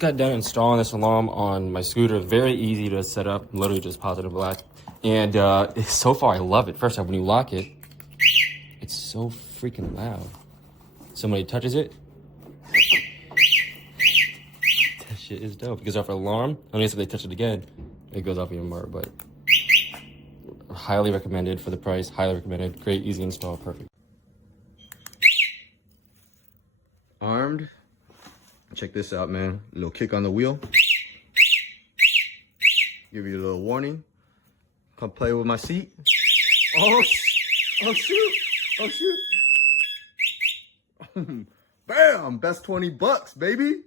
got done installing this alarm on my scooter. Very easy to set up, literally just positive black. And so far I love it. First off, when you lock it, it's so freaking loud. Somebody touches it, that shit is dope. It goes off an alarm. Only if they touch it again, it goes off even more. But highly recommended for the price. Highly recommended. Great, easy install, perfect. Armed. Check this out, man. A little kick on the wheel. Give you a little warning. Come play with my seat. Oh, oh shoot. Oh shoot. Bam! Best $20, baby.